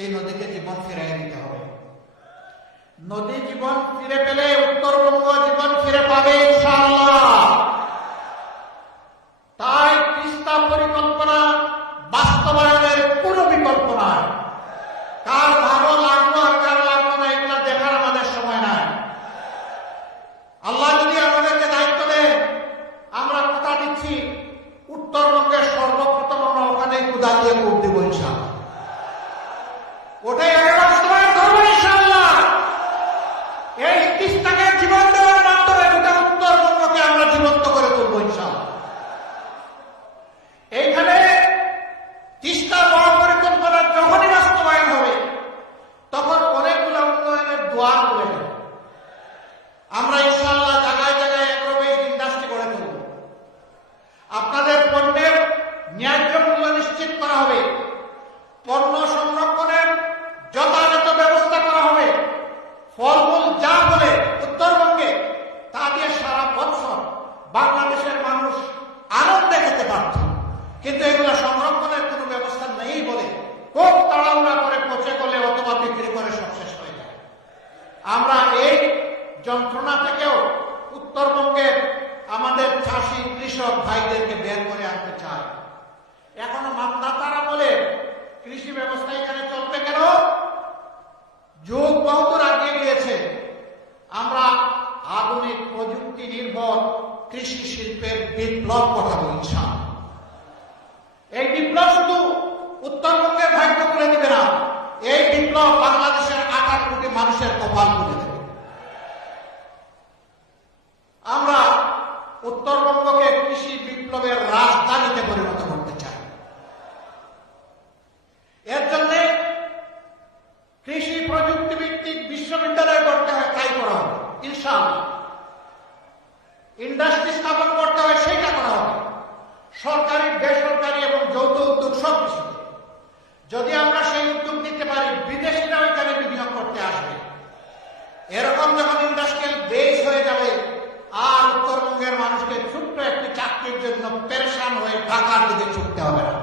এই নদীকে জীবন ফিরিয়ে দিতে হবে। নদী জীবন ফিরে পেলে উত্তরবঙ্গ জীবন ফিরে পাবে ইনশাআল্লাহ। তাই তিস্তা পরিকল্পনা বাস্তবায়নের কোনো বিকল্প নাই। কার ভালো লাগলো আর কার লাগলো না এগুলো দেখার আমাদের সময় নাই। আল্লাহ যদি আমাদেরকে দায়িত্ব দেন, আমরা কথা দিচ্ছি উত্তরবঙ্গের সর্বপ্রথম আমরা ওখানে কুদা দিয়ে ভোট দেব ইনশাআল্লাহ। ওটাই আগে বাস্তবায়ন করবো ইনশাআল্লাহ। এই তিস্তাকে জীবন দেওয়ার মাধ্যমে গোটা উত্তরবঙ্গকে আমরা জীবন্ত করে তুলবো ইনশাআল্লাহ। এইখানে তিস্তা মহাপরিকল্পনা যখনই বাস্তবায়ন হবে তখন অনেকগুলো উন্নয়নের দুয়ার খুলে যাবে। আমরা ইনশাআল্লাহ জায়গায় জায়গায় এগ্রোবেস ইন্ডাস্ট্রি গড়ে তুলব। আপনাদের পণ্যের ন্যায্য মূল্য নিশ্চিত করা হবে। পণ্য সংরক্ষণের যথাযথ ব্যবস্থা করা হবে। ফলমূল যা বলে উত্তরবঙ্গে তা দিয়ে সারা বছর বাংলাদেশের মানুষ আনন্দে খেতে পারছে, কিন্তু এগুলো সংরক্ষণের কোনো ব্যবস্থা নেই বলে খুব তাড়াহুড়া করে পচে গেলে অথবা বিক্রি করে সব শেষ হয়ে যায়। আমরা এই যন্ত্রণা থেকেও উত্তরবঙ্গের আমাদের চাষি কৃষক ভাইদেরকে বের করে আনতে চাই। এখনো মামলাতারা বলে কৃষি ব্যবস্থা এখানে চলতে কেন? যুগ বহুদূর আগিয়ে গিয়েছে। আমরা আধুনিক প্রযুক্তি নির্ভর কৃষি শিল্পের বিপ্লব কথা বলছি। এই বিপ্লব শুধু উত্তরবঙ্গের ভাগ্য করে দিবে না, এই বিপ্লব বাংলাদেশের 8 কোটি মানুষের কপাল করে দেবে। আমরা উত্তরবঙ্গকে কৃষি বিপ্লবের রাজধানীতে পরিণত করতে চাই। এর জন্য কৃষি প্রযুক্তি ভিত্তিক বিশ্ববিদ্যালয় করতে হয়, তাই করা হবে ইনশাআল্লাহ। ইন্ডাস্ট্রি স্থাপন করতে হয়, সেইটা করা হবে। সরকারি বেসরকারি এবং যৌথ উদ্যোগ সব কিছু। যদি আমরা সেই উদ্যোগ নিতে পারি, বিদেশিরা ওইখানে বিনিয়োগ করতে আসবে। এরকম যখন ইন্ডাস্ট্রিয়াল বেস হয়ে যাবে আর উত্তরবঙ্গের মানুষকে ছোট্ট একটি চাকরির জন্য পেরেশান হয়ে ঢাকার দিকে ছুটতে হবে না।